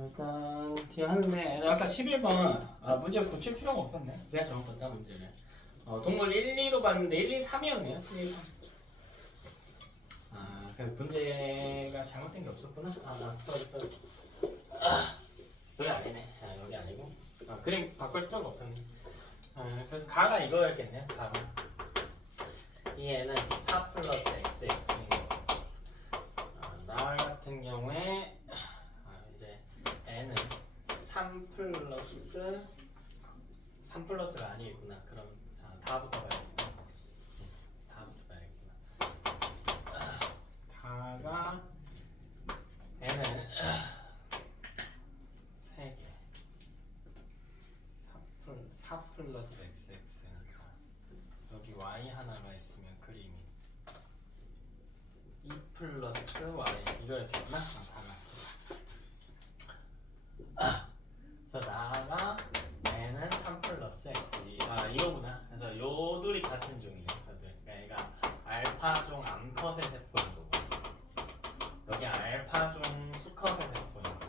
일단 뒤에 하는데 아까 11번 문제를 고칠 필요가 없었네. 내가 잘못 봤다 문제를. 동물 1, 2로 봤는데 1, 2, 3이었네요. 1, 2, 3. 그래서 문제가 잘못된 게 없었구나. 써. 여기 아니네. 여기 아니고. 그림 바꿀 필요가 없었네. 그래서 가가 이거였겠네요. 가가. 얘는 4 플러스 xx인 거. 나 같은 경우에 이제 n은 3 플러스가 아니겠구나. 그럼 다부터 봐야겠다. 다부터 봐야겠구나. 다가 n은 3개 4 플러스 xx니까 여기 y 하나가 있으면 그림이 2 플러스 y 이거였겠나? 그래서 나가 n은 3 플러스 x 이거구나. 그래서 요 둘이 같은 종이에요. 그러니까 알파종 암컷의 세포인 거고 여기 알파종 수컷의 세포인 거고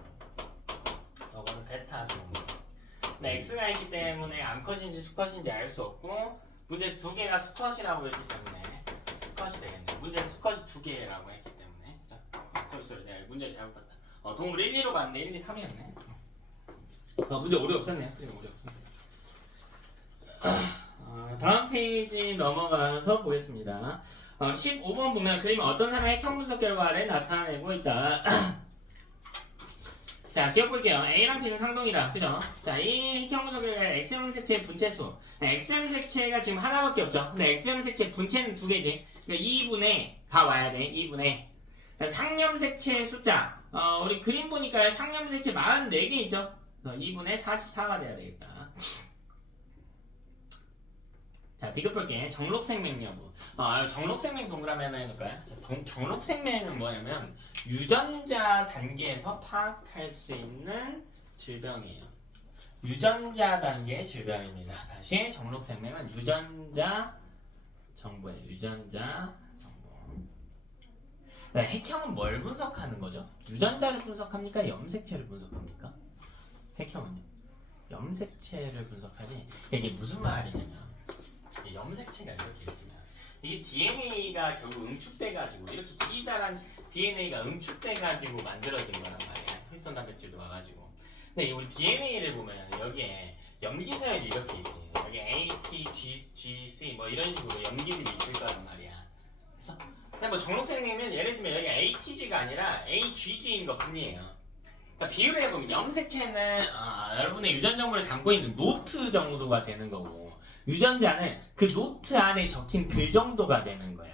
이거는 베타종. 근데 x가 있기 때문에 암컷인지 수컷인지 알 수 없고 문제 두 개가 수컷이라고 했기 때문에 수컷이 되겠네. 문제 수컷이 두 개라고 했기 때문에. 자, 쏘리 내가 문제 잘못 봤다. 동물 1, 2로 봤는데 1, 2, 3이었네. 문제 오류 없었네요. 오류 없었네. 다음 페이지 넘어가서 보겠습니다. 15번 보면 그림은 어떤 사람의 핵형 분석 결과를 나타내고 있다. 자, 기억 볼게요. A랑 B는 상동이다. 그죠? 자, 이 핵형 분석 결과 X형 색채의 분체수. X형 색채가 지금 하나밖에 없죠. 근데 X형 색채 분체는 두 개지. 그러니까 2분의 다 와야 돼. 2분의 상념 색채의 숫자. 우리 그림 보니까 상념 색채 44개 있죠. 2분의 44가 돼야 되겠다. 자, 디귿볼게. 정록생명 여부. 정록생명 동그라미 하나 해놓을까요? 정록생명은 뭐냐면 유전자 단계에서 파악할 수 있는 질병이에요. 유전자 단계의 질병입니다. 다시 정록생명은 유전자 정보예요. 유전자 정보. 네, 핵형은 뭘 분석하는 거죠? 유전자를 분석합니까? 염색체를 분석합니까? 핵형은요? 염색체를 분석하지. 이게 무슨 말이냐면 염색체가 이렇게 있으면 이게 DNA가 결국 응축돼가지고 이렇게 기다란 DNA가 응축돼가지고 만들어진 거란 말이야. 히스톤 단백질도 와가지고. 근데 우리 DNA를 보면 여기에 염기서열이 이렇게 있지. 여기 A, T, G, C 뭐 이런 식으로 염기들이 있을 거란 말이야. 그래서 근데 뭐 정록생명이면 예를 들면 여기 ATG가 아니라 AGG인 것 뿐이에요. 그러니까 비유를 해보면 염색체는 여러분의 유전 정보를 담고 있는 노트 정도가 되는 거고 유전자는 그 노트 안에 적힌 글 정도가 되는 거야.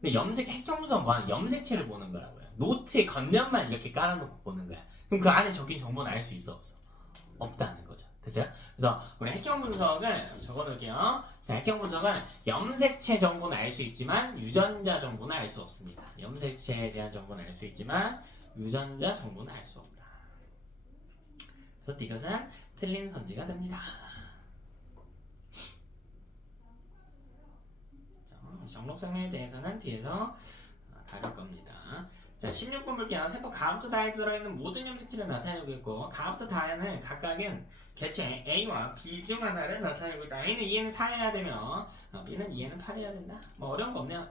근데 염색 핵형 분석은 뭐하는 염색체를 보는 거라고요. 노트의 겉면만 이렇게 깔아놓고 보는 거야. 그럼 그 안에 적힌 정보는 알 수 있어 없어? 없다는 거죠. 됐어요? 그래서 우리 핵형 분석은 적어놓을게요. 자, 핵형 분석은 염색체 정보는 알 수 있지만 유전자 정보는 알 수 없습니다. 염색체에 대한 정보는 알 수 있지만 유전자 정보는 알 수 없다. 그래서 이것은 틀린 선지가 됩니다. 정록생명에 대해서는 뒤에서 다룰 겁니다. 자, 16번 볼게요. 세포 가부터 다에 들어있는 모든 염색체를 나타내고 있고 가부터 다에는 각각은 개체 A와 B 중 하나를 나타내고 있다. A는 2에는 4해야 되며 B는 2에는 8해야 된다. 뭐 어려운 거 없네요.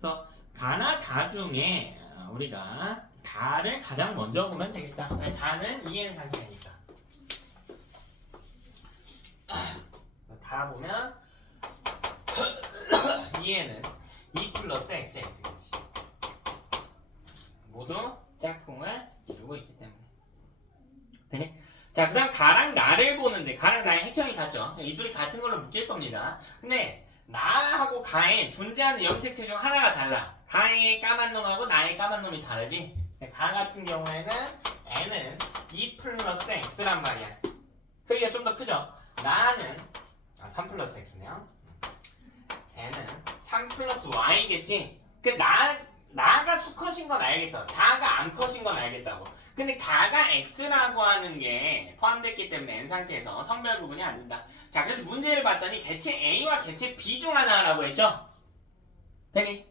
그래서 가나 다 중에 우리가 다를 가장 먼저 보면 되겠다. 다는 2에는 4개니까 다 보면 2에는 2 플러스 xx겠지. 모두 짝꿍을 이루고 있기 때문에. 되네? 자, 그 다음 가랑 나를 보는데 가랑 나의 핵형이 같죠? 이 둘이 같은 걸로 묶일 겁니다. 근데 나하고 가에 존재하는 염색체 중 하나가 달라. 가의 까만 놈하고 나의 까만 놈이 다르지? 가 같은 경우에는 n은 2 플러스 x란 말이야. 크기가 좀 더 크죠? 나는 3 플러스 x네요. n은 3 플러스 y겠지? 나가 수컷인 건 알겠어. 다가 암컷인 건 알겠다고. 근데 가가 x라고 하는 게 포함됐기 때문에 n 상태에서 성별 구분이 안 된다. 자, 그래서 문제를 봤더니 개체 A와 개체 B 중 하나라고 했죠? 되니?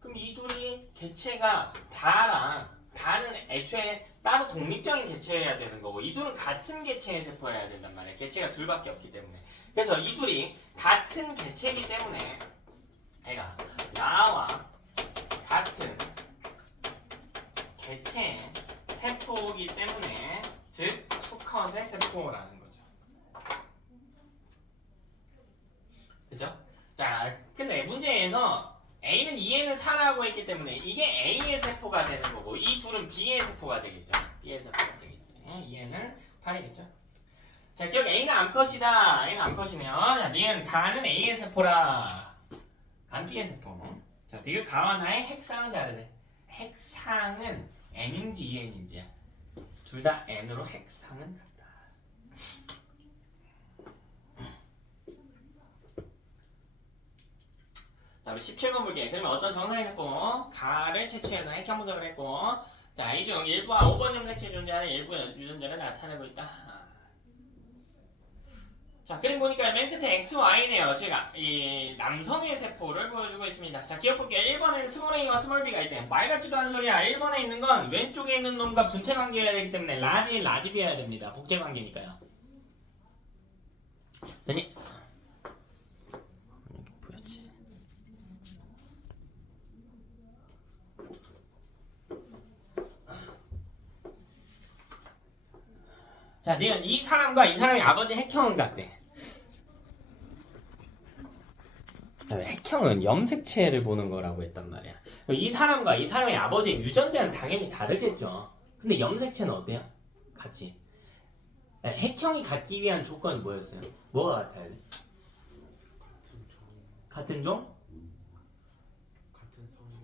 그럼 이 둘이 개체가 다는 애초에 따로 독립적인 개체여야 되는 거고 이 둘은 같은 개체의 세포여야 된단 말이야. 개체가 둘밖에 없기 때문에. 그래서 이 둘이 같은 개체이기 때문에 애가 나와 같은 개체의 세포이기 때문에 즉 수컷의 세포라는 거죠. 그죠? 자, 근데 문제에서 A는 2에는 4라고 했기 때문에 이게 A의 세포가 되는 거고 이 둘은 B의 세포가 되겠죠. B의 세포가 되겠지. 2에는 8이겠죠. 자, 기억 A가 암컷이다. A가 암컷이면 자, 니은 가는 A의 세포라. 간 B의 세포. 자, 니은 가와 나의 핵상은 다르네. 핵상은 N인지 EN인지야. 둘 다 N으로 핵상은 같다. 자, 우리 17번 볼게. 그러면 어떤 정상의 세포 가를 채취해서 핵형 분석을 했고 자, 이 중 일부와 5번 염색체에 존재하는 일부 유전자가 나타내고 있다. 자, 그림 보니까 맨 끝에 XY네요. 제가 이 남성의 세포를 보여주고 있습니다. 자, 기억볼게요. 1번엔 스몰 A와 스몰 B가 있대. 말 같지도 않은 소리야. 1번에 있는 건 왼쪽에 있는 놈과 분체 관계여야 되기 때문에 라지 A, 라지 B여야 됩니다. 복제 관계니까요. 됐니? 이렇게 보였지. 자, 니은 이 사람과 이 사람의 아버지 핵형을 같대. 자, 핵형은 염색체를 보는 거라고 했단 말이야. 이 사람과 이 사람의 아버지의 유전자는 당연히 다르겠죠. 근데 염색체는 어때요? 같지. 핵형이 같기 위한 조건이 뭐였어요? 뭐가 같아야 돼? 같은 종?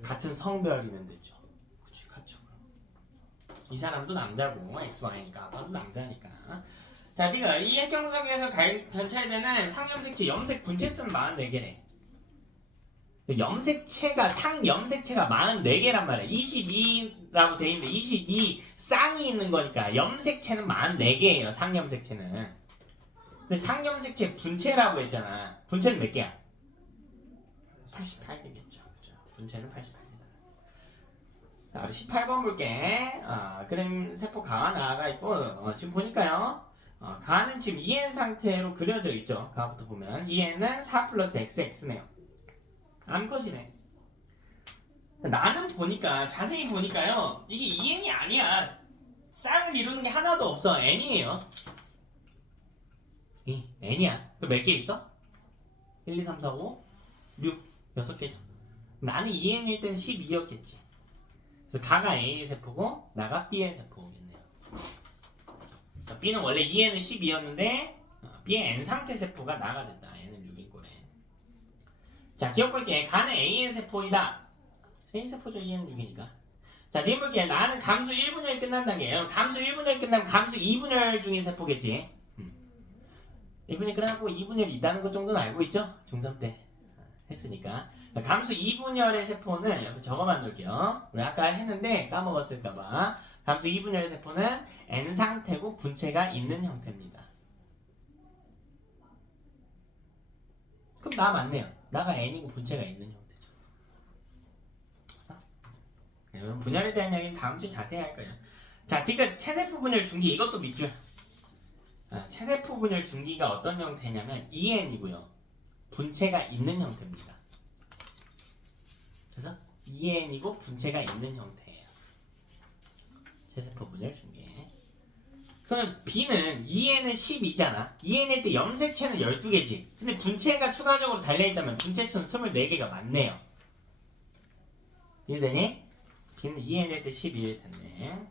같은 성별이면 되죠. 그치, 같죠. 이 사람도 남자고 XY니까 아빠도 남자니까. 자, 지금 이 핵형 분석에서 관찰되는 상염색체 염색 분체수는 44개래. 염색체가 상염색체가 44개란 말이야. 22라고 돼 있는데 22 쌍이 있는 거니까 염색체는 44개예요. 상염색체는. 근데 상염색체 분체라고 했잖아. 분체는 몇 개야? 88개겠죠. 그죠? 분체는 88개다. 자, 우리 18번 볼게. 그림 세포 가가 나가 있고 지금 보니까요. 가는 지금 EN 상태로 그려져 있죠. 가부터 보면 EN은 4 플러스 XX네요. 암컷이네. 나는 보니까 자세히 보니까요. 이게 EN이 아니야. 쌍을 이루는 게 하나도 없어. N이에요. N이야. 그 몇 개 있어? 1, 2, 3, 4, 5, 6. 6개죠. 나는 EN일 땐 12였겠지. 그래서 가가 A의 세포고 나가 B의 세포겠네요. B는 원래 EN은 12였는데 B의 N 상태 세포가 나가 됐다. N은 6인 거래. 자, 기억볼게. 가는 A의 세포이다. A 세포죠. E는 6이니까. 자, 뒤에 볼게. 나는 감수 1분열 끝난다는 게 감수 1분열 끝나면 감수 2분열 중인 세포겠지. 1분열 끝나고 2분열이 있다는 것 정도는 알고 있죠? 중3 때 했으니까. 감수 2분열의 세포는 옆에 적어만 놓을게요. 우리 아까 했는데 까먹었을까봐. 감수 2분열의 세포는 N 상태고 분체가 있는 형태입니다. 그럼 나 맞네요. 나가 N이고 분체가 있는 형태죠. 여러분 분열에 대한 이야기는 다음 주에 자세히 할 거예요. 자, 그러니까 체세포 분열 중기 이것도 밑줄. 체세포 분열 중기가 어떤 형태냐면 EN이고요. 분체가 있는 형태입니다. 그래서 EN이고 분체가 있는 형태예요. 체세포 분열 중기. 그러면 B는 EN은 12잖아. EN일 때 염색체는 12개지. 근데 분체가 추가적으로 달려있다면 분체 수는 24개가 맞네요. 이해되니? B는 EN일 때 12일 텐데.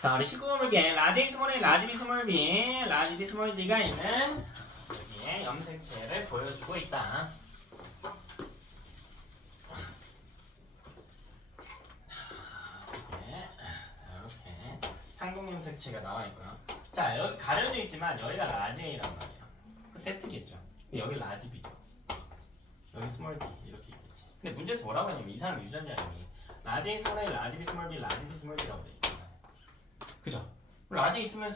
자, 우리 19번 볼게. 라지 A 스몰 A, 라지 B 스몰 B, 라지 D 스몰 D가 있는 여기에 염색체를 보여주고 있다. 상공 염색체가 나와 있고요. 자, 여기 가려져 있지만 여기가 라지 A란 말이야. 그 세트겠죠. 여기 라지 B죠. 여기 스몰 B 이렇게 있겠지. 근데 문제에서 뭐라고 했냐면 이 사람 유전자 이름이 라지 A 스몰 A, 라지 B 스몰 B, 라지 D 스몰 B라고 돼 있잖아요. 그죠? 라지 있으면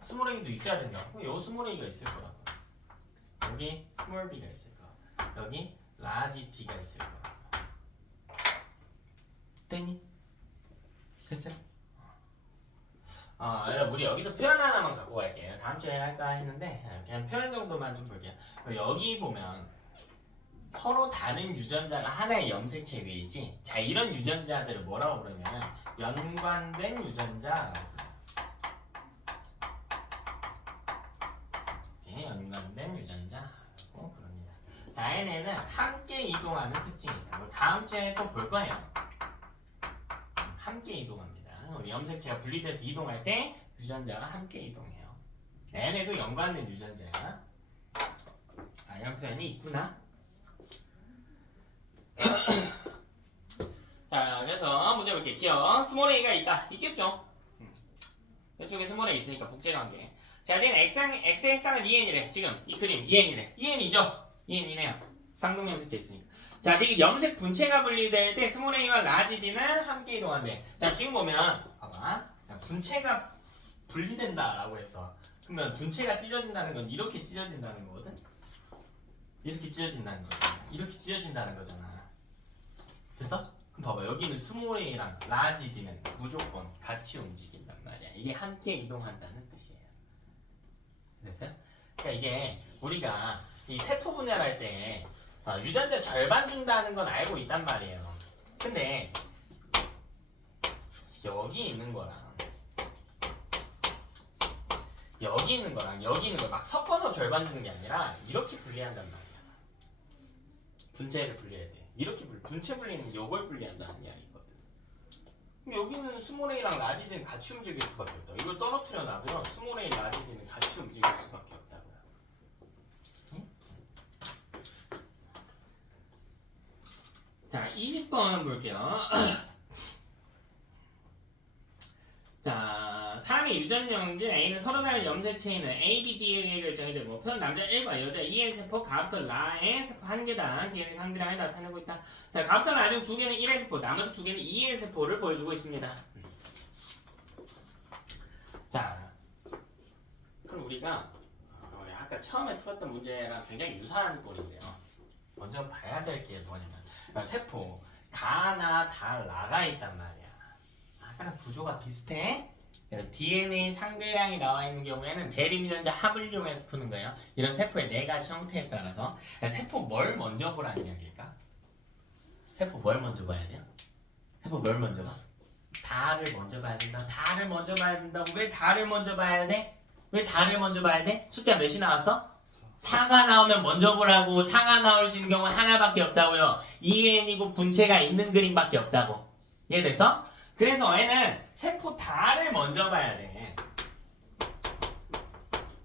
스몰 A도 있어야 된다. 여기 스몰 A가 있을 거라고. 여기 스몰 B가 있을 거라고. 여기 라지 D가 있을 거라고. 됐니? 됐어요? 우리 여기서 표현 하나만 갖고 갈게요. 다음 주에 할까 했는데 그냥 표현 정도만 좀 볼게요. 여기 보면 서로 다른 유전자가 하나의 염색체 위에 있지. 자, 이런 유전자들을 뭐라고 부르냐면 연관된 유전자. 연관된 유전자라고 부릅니다. 자, 얘네는 함께 이동하는 특징이 있어요. 다음 주에 또 볼 거예요. 함께 이동합니다. 우리 염색체가 분리돼서 이동할 때 유전자가 함께 이동해요. 얘네도 연관된 유전자야. 이런 표현이 있구나. 자, 그래서 문제 볼게요. 기억. 스몰 a가 있겠죠? 이쪽에 스몰 a 있으니까 복제관계. 자, 얘는 x 행상은 2n이래. 지금 이 그림 2n이래. 2n이죠? 2n이네요. 상동 염색체 있으니까. 자, 이게 염색 분체가 분리될 때 스몰 a와 라지 d는 함께 이동한대. 자, 지금 보면 봐봐. 분체가 분리된다라고 했어. 그러면 분체가 찢어진다는 건 이렇게 찢어진다는 거거든. 이렇게 찢어진다는 거잖아. 이렇게 찢어진다는 거잖아. 됐어? 그럼 봐봐. 여기는 스몰 a랑 라지 d는 무조건 같이 움직인단 말이야. 이게 함께 이동한다는 뜻이에요. 됐어요? 그러니까 이게 우리가 이 세포 분열할 때 유전자 절반 준다는 건 알고 있단 말이에요. 근데 여기 있는 거랑 여기 있는 거랑 여기 있는 거 막 섞어서 절반 주는 게 아니라 이렇게 분리한단 말이야. 분체를 분리해야 돼. 이렇게 분체 분리는 이걸 분리한다는 이야기거든. 그럼 여기는 스몰 a랑 라지 d는 같이 움직일 수밖에 없다. 이걸 떨어뜨려 놔도요. 스몰 a, 라지 d는 같이 움직일 수밖에 없다고요. 응? 자, 20번 볼게요. 자, 사람의 유전명진 A는 서로 다른 염색체인은 A, B, D에게 결정이 되고 표현 남자 1과 여자 2의 세포 가부터 라의 세포 1개당 DNA 상대량을 나타내고 있다. 자, 가부터 라 중 2개는 1의 세포, 나머지 2개는 2의 세포를 보여주고 있습니다. 자, 그럼 우리가 우리 아까 처음에 풀었던 문제랑 굉장히 유사한 꼴이세요. 먼저 봐야 될 게 뭐냐면 세포 가나 다 라가 있단 말이야. 아까랑 구조가 비슷해? DNA 상대량이 나와 있는 경우에는 대립유전자 합을 이용해서 푸는 거예요. 이런 세포의 네 가지 형태에 따라서 세포 뭘 먼저 보라는 이야기일까? 세포 뭘 먼저 봐야 돼요? 세포 뭘 먼저 봐? 다를 먼저 봐야 된다. 다를 먼저 봐야 된다고. 왜 다를 먼저 봐야 돼? 왜 다를 먼저 봐야 돼? 숫자 몇이 나왔어? 4가 나오면 먼저 보라고. 4가 나올 수 있는 경우 하나밖에 없다고요. 2n이고 분체가 있는 그림밖에 없다고. 이해돼서? 그래서 얘는 세포 다를 먼저 봐야 돼.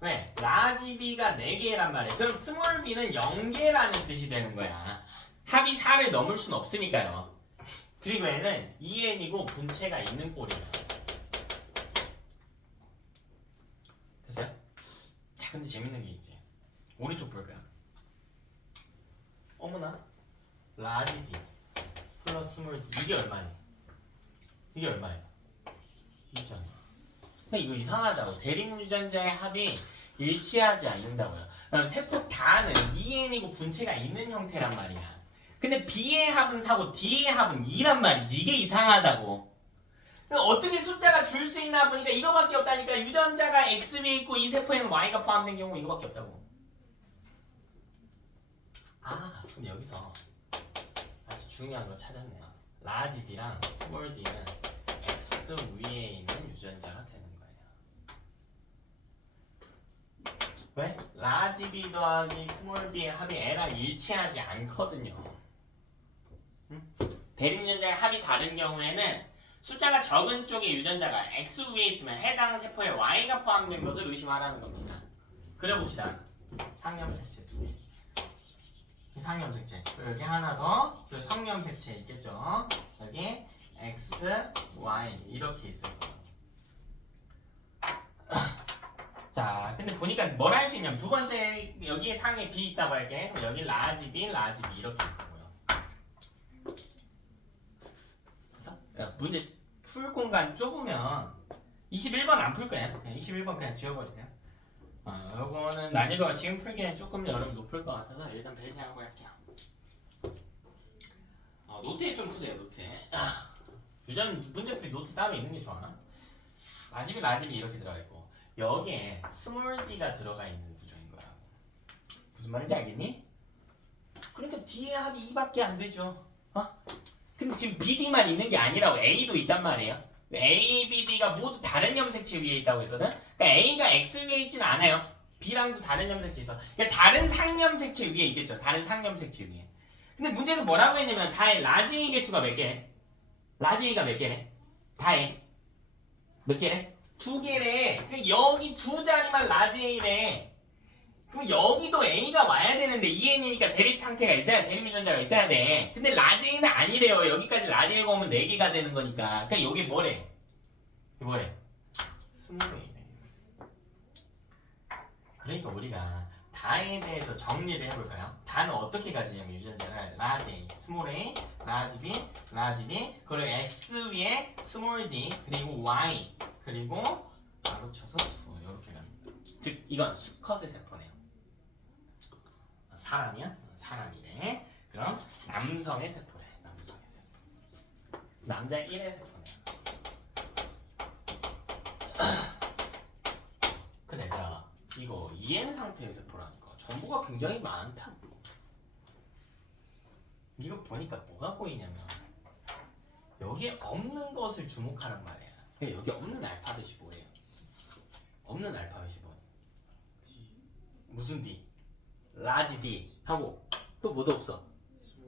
왜? 라지 B가 4개란 말이야. 그럼 스몰 b는 0개라는 뜻이 되는 거야. 합이 4를 넘을 순 없으니까요. 그리고 얘는 2n이고 분체가 있는 꼴이에요. 됐어요? 자, 근데 재밌는 게 있지. 오른쪽 볼까요? 어머나. 라지 D 플러스 스몰 D. 이게 얼마니? 이게 얼마예요? 2잖아. 근데 이거 이상하다고. 대립유전자의 합이 일치하지 않는다고요. 그럼 세포 다는 2n이고 분체가 있는 형태란 말이야. 근데 B의 합은 4고 D의 합은 2란 말이지. 이게 이상하다고. 어떻게 숫자가 줄 수 있나 보니까 이거밖에 없다니까. 유전자가 X 위에 있고 이 세포에는 Y가 포함된 경우 이거밖에 없다고. 그럼 여기서 아주 중요한 거 찾았네요. 라지 D랑 스몰 D는 X 위에 있는 유전자가 되는 거예요. 왜? 라지 B 더하기 스몰 B의 합이 L랑 일치하지 않거든요. 대립유전자의 합이 다른 경우에는 숫자가 적은 쪽의 유전자가 X 위에 있으면 해당 세포에 Y가 포함된 것을 의심하라는 겁니다. 그려봅시다. 상염색체 2개. 상염색체. 여기 하나 더. 그 성염색체 있겠죠. 여기 X, Y 이렇게 있을 거예요. 자, 근데 보니까 뭘 할 수 있냐면 두 번째 여기에 상에 B 있다고 할게. 그럼 여기 라지 B 이렇게 있고요. 그래서 문제 풀 공간 좁으면 21번 안 풀 거예요. 21번 그냥 지워버리세요. 요거는 난이도가 지금 풀기엔 조금 여러분 높을 것 같아서 일단 배제하고 할게요. 노트에 좀 푸세요. 노트에. 유전 문제풀이 노트 따로 있는 게 좋아. 라집이 이렇게 들어가 있고 여기에 스몰 d가 들어가 있는 구조인 거야. 무슨 말인지 알겠니? 그러니까 D의 합이 2밖에 안 되죠. 근데 지금 BD만 있는 게 아니라고 A도 있단 말이에요. A, B, D가 모두 다른 염색체 위에 있다고 했거든. 그러니까 A가 X 위에 있지는 않아요. B랑도 다른 염색체 있어. 그러니까 다른 상염색체 위에 있겠죠. 다른 상염색체 위에. 근데 문제에서 뭐라고 했냐면 다의 라지 A 개수가 몇 개래? 라지 A가 몇 개래? 다의 몇 개래? 2개래. 그 여기 두 자리만 라지 A래. 그럼 여기도 A가 와야 되는데 EN이니까 대립 상태가 있어야 대립 유전자가 있어야 돼. 근데 라지 A는 아니래요. 여기까지 라지 A가 오면 4개가 되는 거니까. 그러니까 여기 뭐래? 스몰 A네. 그러니까 우리가 다에 대해서 정리를 해볼까요? 다는 어떻게 가지냐면 유전자를 라지 A, 스몰 A, 라지 B, 라지 B 그리고 X 위에 스몰 D 그리고 Y 그리고 바로 쳐서 2 이렇게 갑니다. 즉 이건 수컷의 세포네요. 사람이야? 사람이래. 그럼 남성의 세포래. 남성의 세포. 남자 1의 세포네. 근데 얘들아 이거 EN 상태의 세포라니까 정보가 굉장히 많다고. 이거 보니까 뭐가 보이냐면 여기에 없는 것을 주목하란 말이야. 근데 여기 없는 알파벳이 뭐예요? 없는 알파벳이 뭐야? 무슨 D? 라지 D 하고 또 뭐도 없어?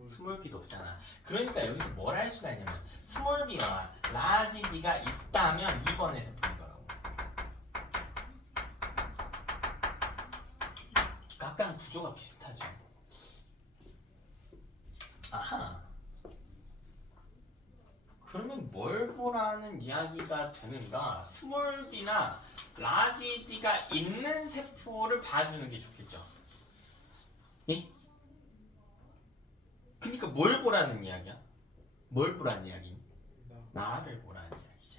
스몰 B도 없잖아. 그러니까 여기서 뭘 할 수가 있냐면 스몰 B와 라지 D가 있다면 2번의 세포인 거라고. 약간 구조가 비슷하죠. 아하. 그러면 뭘 보라는 이야기가 되는가? 스몰 B나 라지 D가 있는 세포를 봐주는 게 좋겠죠. 예? 그러니까 뭘 보라는 이야기야? 뭘 보라는 이야기? 나를 보라는 이야기지.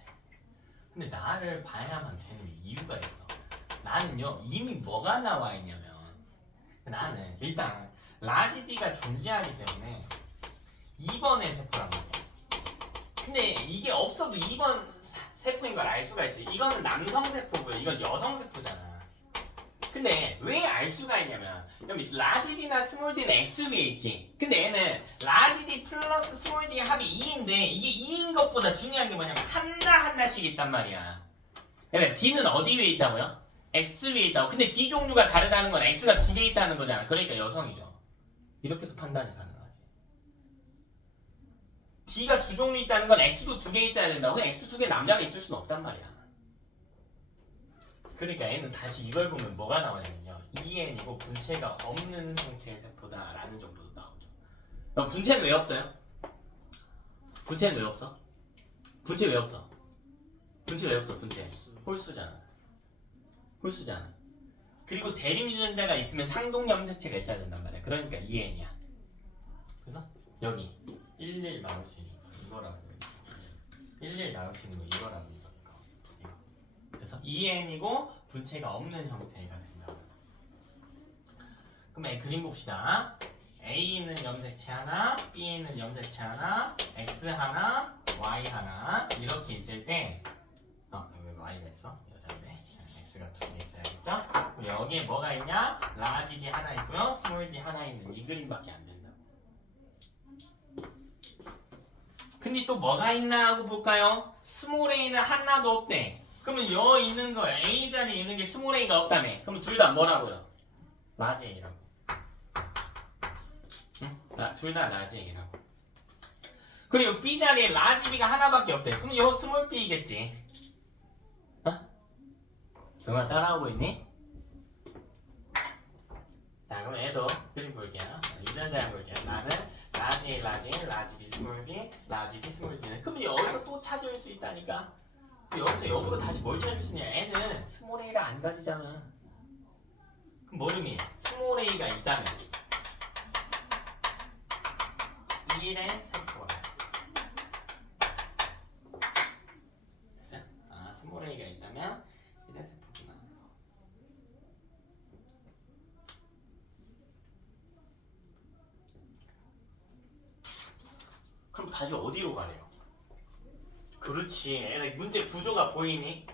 근데 나를 봐야만 되는 이유가 있어. 나는요 이미 뭐가 나와 있냐면 나는 일단 라지 D가 존재하기 때문에 2번의 세포란 말이야. 근데 이게 없어도 2번 세포인 걸 알 수가 있어요. 이거는 남성 세포고요. 이건 여성 세포잖아. 근데 왜 알 수가 있냐면 여기 라지 D나 스몰 D는 X 위에 있지. 근데 얘는 라지 D 플러스 스몰 D 합이 2인데 이게 2인 것보다 중요한 게 뭐냐면 하나씩 있단 말이야. 그러니까 D는 어디 위에 있다고요? X 위에 있다고. 근데 D 종류가 다르다는 건 X가 2개 있다는 거잖아. 그러니까 여성이죠. 이렇게도 판단이 가능하지. D가 2종류 있다는 건 X도 2개 있어야 된다고. X 2개 남자가 있을 수는 없단 말이야. 그러니까 얘는 다시 이걸 보면 뭐가 나오냐면요. EN이고 분체가 없는 상태의 세포다라는 정보도 나오죠. 그럼 분체는 왜 없어요? 분체는 왜 없어? 분체 왜 없어? 분체 왜 없어? 분체 홀수잖아. 홀수잖아. 그리고 대립 유전자가 있으면 상동 염색체가 있어야 된단 말이야. 그러니까 EN이야. 그래서 여기 11 나올 수 있는 거 이거라고. 11 나올 수 있는 거 이거라고 이거. 그래서 EN이고 분체가 없는 형태가 된다. 그럼 그림 봅시다. A는 염색체 하나, B는 염색체 하나, X 하나, Y 하나 이렇게 있을 때 왜 Y가 있어? 여자인데 X가 2개 있어야겠죠? 그리고 여기에 뭐가 있냐? 라지 D 하나 있고요, 스몰 D 하나 있는 이 그림밖에 안 된다고. 근데 또 뭐가 있나 하고 볼까요? 스몰 A는 하나도 없대. 그러면 여 있는 거 A 자리에 있는 게 스몰 A가 없다며. 그러면 둘 다 뭐라고요? 라지 A라고. 응? 둘 다 라지 A라고. 그리고 B 자리에 라지 B가 하나밖에 없대. 그럼 여 스몰 B겠지. 동아 따라오고 있니? 자 그럼 얘도 그림 볼게요. 유전자 볼게요. 나는 라지 A, 라지 A, 라지 B, 스몰 B, 라지 B, 스몰 B는 그럼 여기서 또 찾을 수 있다니까. 여기서 역으로 다시 뭘 찾을 수 있냐? N은 스몰 A를 안 가지잖아. 그럼 뭘 의미해? 스몰 A가 있다면 1의 세포라. 됐어요? 스몰 A가 있다면 1의 세포구나. 그럼 다시 어디로 가래요? 그렇지. 문제 구조가 보이니?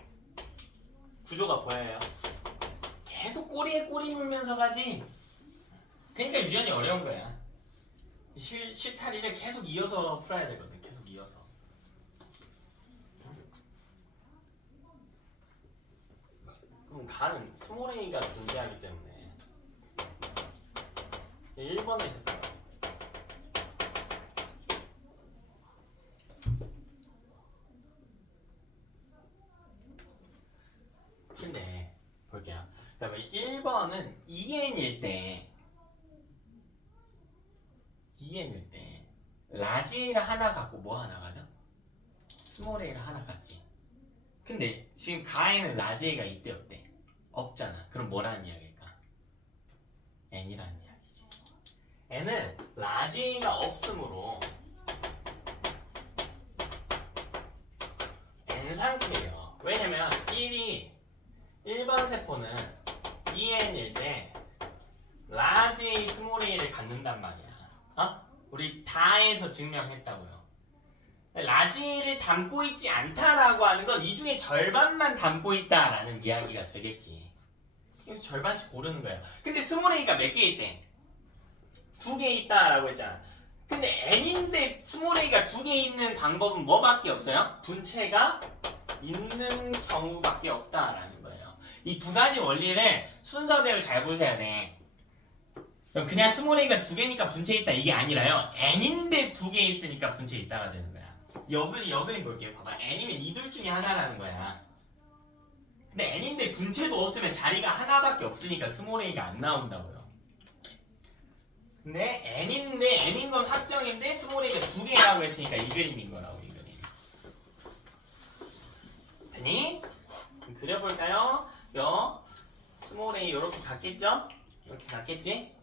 구조가 보여요. 계속 꼬리에 꼬리 물면서 가지. 그러니까 유전이 어려운 거야. 실타리를 계속 이어서 풀어야 되거든. 계속 이어서. 그럼 가는 스몰 a가 존재하기 때문에 1번에 있었다. 근데 볼게요. 그러면 1번은 2n일 때 라지 A를 하나 갖고 뭐 하나 가죠? 스몰 a를 하나 갖지. 근데 지금 가에는 라지 A가 있대 없대? 없잖아. 그럼 뭐라는 이야기일까? n이라는 이야기지. n은 라지 A가 없으므로 n 상태예요. 왜냐면 1번 세포는 2n일 때 라지 A, 스몰 a를 갖는단 말이야. 우리 다에서 증명했다고요. 라지를 담고 있지 않다라고 하는 건 이 중에 절반만 담고 있다라는 이야기가 되겠지. 그래서 절반씩 고르는 거예요. 근데 스몰 a가 몇 개 있대? 2개 있다라고 했잖아. 근데 n인데 스몰 a가 2개 있는 방법은 뭐밖에 없어요? 분체가 있는 경우밖에 없다라는 거예요. 이 두 가지 원리를 순서대로 잘 보셔야 돼. 그냥 스몰 a가 2개니까 분체 있다 이게 아니라요. n인데 2개 있으니까 분체 있다가 되는 거야. 여근이 볼게요. 봐봐. n이면 이 둘 중에 하나라는 거야. 근데 n인데 분체도 없으면 자리가 하나밖에 없으니까 스몰 a가 안 나온다고요. 근데 n인 건 확정인데 스몰 a가 2개라고 했으니까 이 그림인 거라고. 이 그림. 됐니? 그려볼까요? 스몰 a 이렇게 갔겠죠? 이렇게 갔겠지?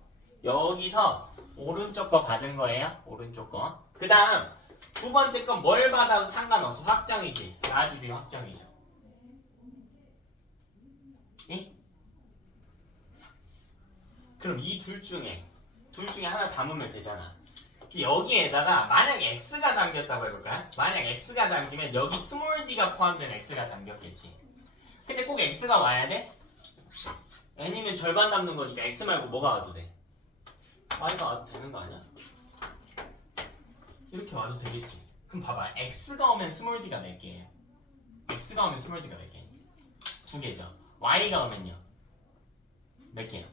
여기서 오른쪽 거 받은 거예요. 오른쪽 거. 그 다음 두 번째 건 뭘 받아도 상관없어. 확정이지. 라지 B 확정이죠. 예? 그럼 이 둘 중에 하나 담으면 되잖아. 여기에다가 만약 X가 담겼다고 해볼까요? 만약 X가 담기면 여기 스몰 d가 포함된 X가 담겼겠지. 근데 꼭 X가 와야 돼? N이면 절반 담는 거니까 X 말고 뭐가 와도 돼? Y가 와도 되는 거 아니야? 이렇게 와도 되겠지. 그럼 봐봐. X가 오면 스몰 d가 몇 개예요? X가 오면 스몰 d가 몇 개예요? 2개죠. Y가 오면요? 몇 개요?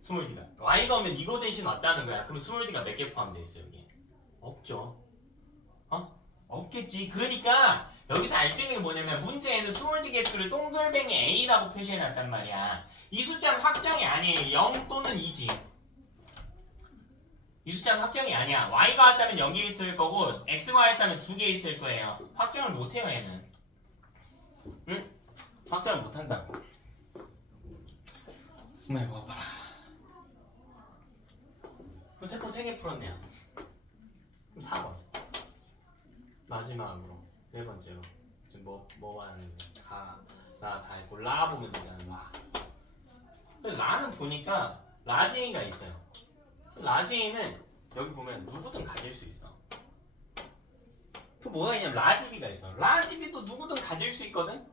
스몰 d가. Y가 오면 이거 대신 왔다는 거야. 그럼 스몰 d가 몇 개 포함되어 있어요, 여기? 없죠. 없겠지. 그러니까 여기서 알 수 있는 게 뭐냐면 문제에는 스몰 d 개수를 동글뱅이 A라고 표시해놨단 말이야. 이 숫자는 확정이 아니에요. 0 또는 2지. 이 숫자는 확정이 아니야. Y가 왔다면 0개 있을 거고 X가 왔다면 2개 있을 거예요. 확정을 못해요, 얘는. 응? 확정을 못한다고. 봐봐라. 그럼 세포 3개 풀었네요. 그럼 4번. 마지막으로 4번째로. 지금 뭐 하는 거야? 다 했고 라 보면 되잖아. 라는 보니까 라지 A가 있어요. 라지 A는 여기 보면 누구든 가질 수 있어. 또 뭐가 있냐면 라지 B가 있어. 라지 B도 누구든 가질 수 있거든.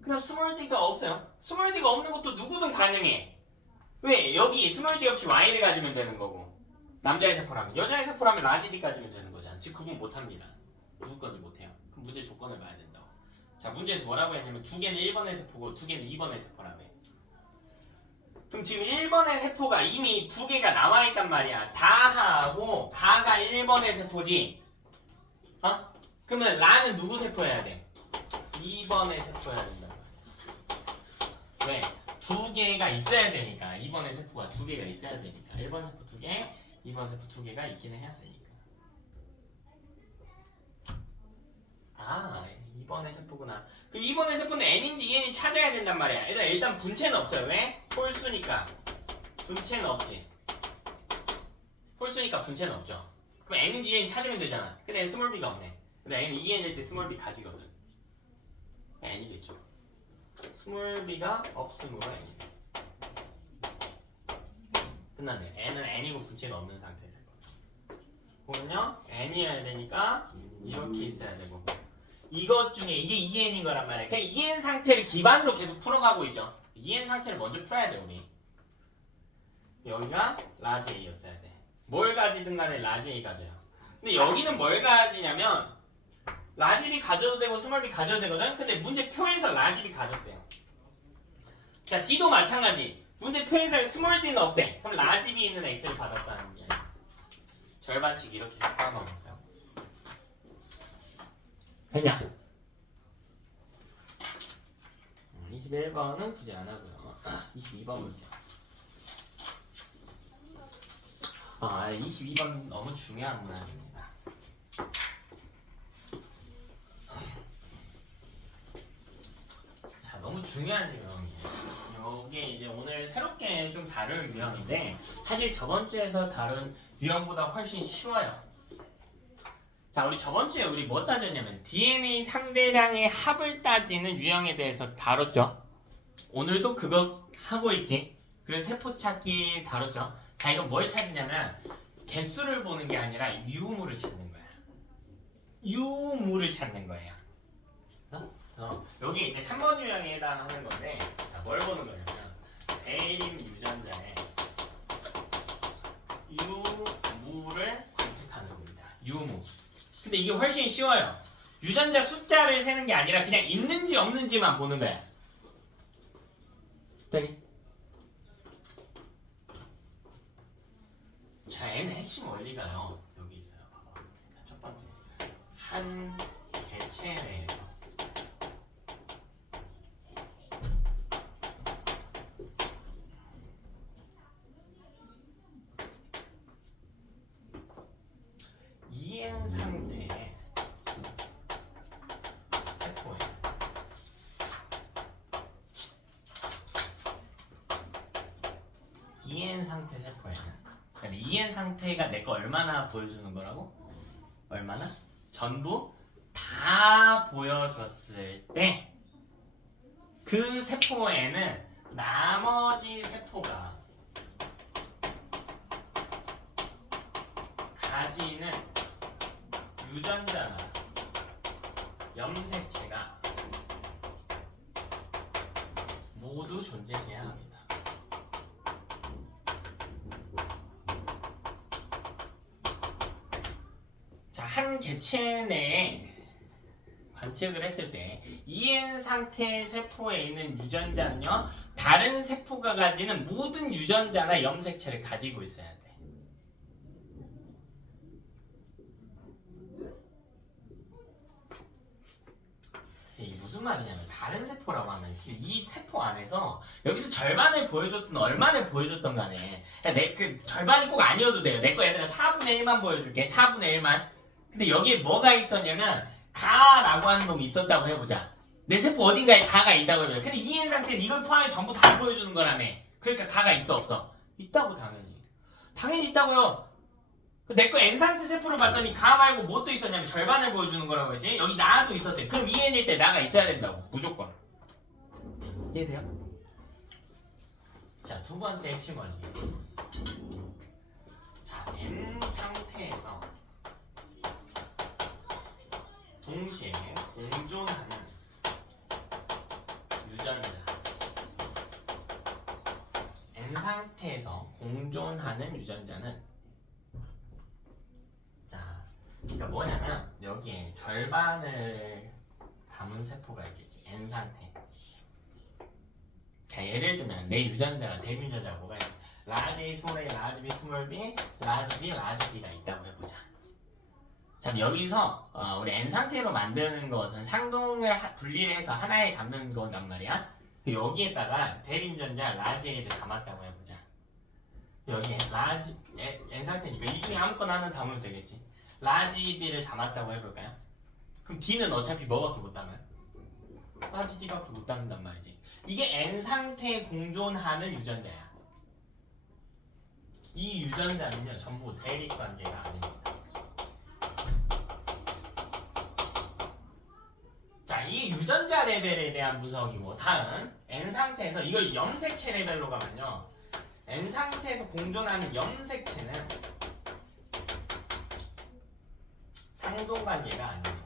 그다음 스몰 d가 없어요. 스몰 d가 없는 것도 누구든 가능해. 왜? 여기 스몰 d 없이 Y를 가지면 되는 거고. 남자의 세포라면. 여자의 세포라면 라지 B 가지면 되는 거잖아. 즉 구분 못합니다. 누구 건지 못해요. 그럼 문제 조건을 봐야 된다고. 자, 문제에서 뭐라고 했냐면 2개는 1번의 세포고 2개는 2번의 세포라며. 그럼 지금 1번의 세포가 이미 2개가 나와있단 말이야. 다하고 다가 1번의 세포지. 그러면 라는 누구 세포여야 돼? 2번의 세포여야 된다. 왜? 2개가 있어야 되니까. 2번의 세포가 2개가 있어야 되니까. 1번 세포 2개, 2번 세포 2개가 있기는 해야 되니까. 2번의 세포구나. 그럼 2번의 세포는 n인지 2n인지 찾아야 된단 말이야. 일단 분체는 없어요. 왜? 홀수니까. 분체는 없지. 홀수니까 분체는 없죠. 그럼 n인지 2n인지 찾으면 되잖아. 근데 n 스몰 b가 없네. 근데 n은 2n일 때 스몰 b 가지거든. n이겠죠. 스몰 b가 없으므로 n이네. 끝났네. n은 n이고 분체가 없는 상태에서. 보면요. n이어야 되니까 이렇게 있어야 되고 이것 중에 이게 2n인 거란 말이야. 그냥 2n 상태를 기반으로 계속 풀어가고 있죠. 2n 상태를 먼저 풀어야 돼 우리. 여기가 라지 A였어야 돼. 뭘 가지든 간에 라지 A 가져요. 근데 여기는 뭘 가지냐면 라지 B 가져도 되고 스몰 B 가져도 되거든. 근데 문제표에서 라지 B 가졌대요. 자 D도 마찬가지. 문제표에서 스몰 D는 없대. 그럼 라지 B 있는 X를 받았다는 게 절반씩 이렇게 바꿔놓을까요? 됐냐? 21번은 굳이 안 하고요. 22번 볼게요. 22번 너무 중요한 문항입니다. 자, 너무 중요한 유형이에요. 이게 이제 오늘 새롭게 좀 다룰 유형인데 사실 저번 주에서 다룬 유형보다 훨씬 쉬워요. 자, 우리 저번 주에 우리 뭐 따졌냐면 DNA 상대량의 합을 따지는 유형에 대해서 다뤘죠. 오늘도 그거 하고 있지. 그래서 세포 찾기 다뤘죠. 자, 이건 뭘 찾느냐면 개수를 보는 게 아니라 유무를 찾는 거야. 유무를 찾는 거예요. 여기 이제 3번 유형에 해당하는 건데, 자, 뭘 보는 거냐면 대림 유전자의 유무를 관측하는 겁니다. 유무. 근데 이게 훨씬 쉬워요. 유전자 숫자를 세는 게 아니라 그냥 있는지 없는지만 보는 거야. 되니? 자, 얘는 핵심 원리가요. 여기 있어요. 봐봐. 첫 번째. 한 개체 내에서 EN 상태의 세포에 EN 상태 세포에는 EN 상태가 내 거 얼마나 보여주는 거라고? 얼마나? 전부 다 보여줬을 때 그 세포에는 나머지 세포가 가지는 유전자나 염색체가 모두 존재해야 합니다. 자, 한 개체 내에 관측을 했을 때 EN 상태 세포에 있는 유전자는요, 다른 세포가 가지는 모든 유전자나 염색체를 가지고 있어야 돼. 이게 무슨 말이냐면 다른 세포라고 하면 이 세포 안에서 여기서 절반을 보여줬든 얼마를 보여줬던 간에 내 그 절반이 꼭 아니어도 돼요. 내 거 얘들아 4분의 1만 보여줄게. 4분의 1만. 근데 여기에 뭐가 있었냐면 가라고 하는 놈이 있었다고 해보자. 내 세포 어딘가에 가가 있다고 해보자. 근데 EN 상태는 이걸 포함해 전부 다 보여주는 거라며. 그러니까 가가 있어 없어? 있다고 당연히. 당연히 있다고요. 내 거 N 상태 세포를 봤더니 가 말고 뭐 또 있었냐면 절반을 보여주는 거라고 했지. 여기 나도 있었대. 그럼 EN일 때 나가 있어야 된다고. 무조건. 이해돼요? 자, 두 번째 핵심 원리. 자, N 상태에서 동시에 공존하는 유전자. N 상태에서 공존하는 유전자는 그러니까 뭐냐면 여기에 절반을 담은 세포가 있겠지. N 상태. 자, 예를 들면 내 유전자가 대유전자가 뭐가 있어? 라지 A, 스몰 A, 라지 B, 스몰 B, 라지 B, 라지 B가 있다고 해보자. 자, 여기서 우리 N 상태로 만드는 것은 상동을 분리를 해서 하나에 담는 거란 말이야. 여기에다가 대유전자 라지 A를 담았다고 해보자. 여기에 라지 N 상태니까 이 중에 아무거나 하나 담으면 되겠지. 라지 B를 담았다고 해볼까요? 그럼 D는 어차피 뭐밖에 못 담아요? 라지 D밖에 못 담는단 말이지. 이게 N 상태에 공존하는 유전자야. 이 유전자는요 전부 대립관계가 아닙니다. 자, 이 유전자 레벨에 대한 분석이고, 다음 N 상태에서 이걸 염색체 레벨로 가면요, N 상태에서 공존하는 염색체는 상동관계가 아닙니다.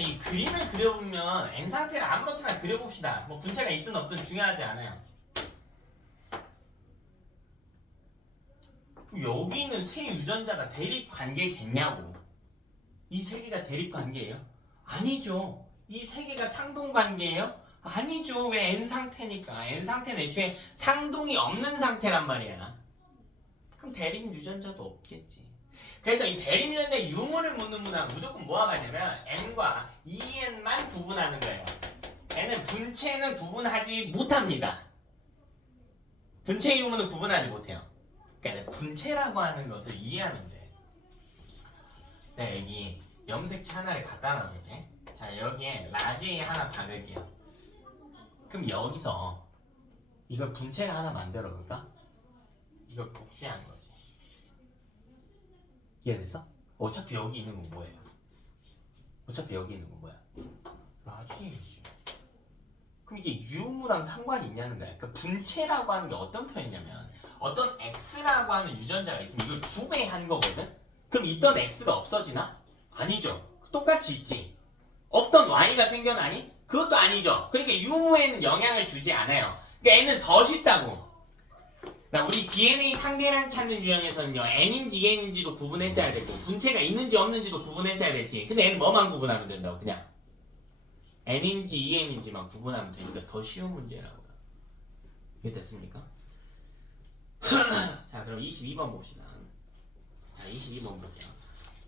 이 그림을 그려보면 n 상태를 아무렇게나 그려봅시다. 뭐 분체가 있든 없든 중요하지 않아요. 그럼 여기 있는 세 유전자가 대립 관계겠냐고. 이 세 개가 대립 관계예요? 아니죠. 이 세 개가 상동 관계예요? 아니죠. 왜 n 상태니까. n 상태는 애초에 상동이 없는 상태란 말이야. 그럼 대립 유전자도 없겠지. 그래서 이 대립 유전자의 유무를 묻는 문항은 무조건 뭐가 가냐면 n과 2n만 구분하는 거예요. n은 분체는 구분하지 못합니다. 분체 유무는 구분하지 못해요. 그러니까 분체라고 하는 것을 이해하면 돼. 네, 여기 염색체 하나를 갖다 놔볼게. 자, 여기에 라지 하나 박을게요. 그럼 여기서 이걸 분체를 하나 만들어 볼까? 이걸 복제한 거지. 이해됐어? 어차피 여기 있는 건 뭐예요? 어차피 여기 있는 건 뭐야? 라지이지. 그럼 이게 유무랑 상관이 있냐는 거야. 그러니까 분체라고 하는 게 어떤 표현이냐면 어떤 x라고 하는 유전자가 있으면 이걸 2배 한 거거든? 그럼 있던 x가 없어지나? 아니죠. 똑같이 있지. 없던 y가 생겨나니? 그것도 아니죠. 그러니까 유무에는 영향을 주지 않아요. 그러니까 n은 더 쉽다고. 우리 DNA 상대량 찾는 유형에서는요, n인지 2n인지도 구분했어야 되고 분체가 있는지 없는지도 구분했어야 되지. 근데 n은 뭐만 구분하면 된다고? 그냥 n인지 2n인지만 구분하면 되니까 더 쉬운 문제라고요. 이해됐습니까? 자, 그럼 22번 봅시다. 자, 22번 볼게요.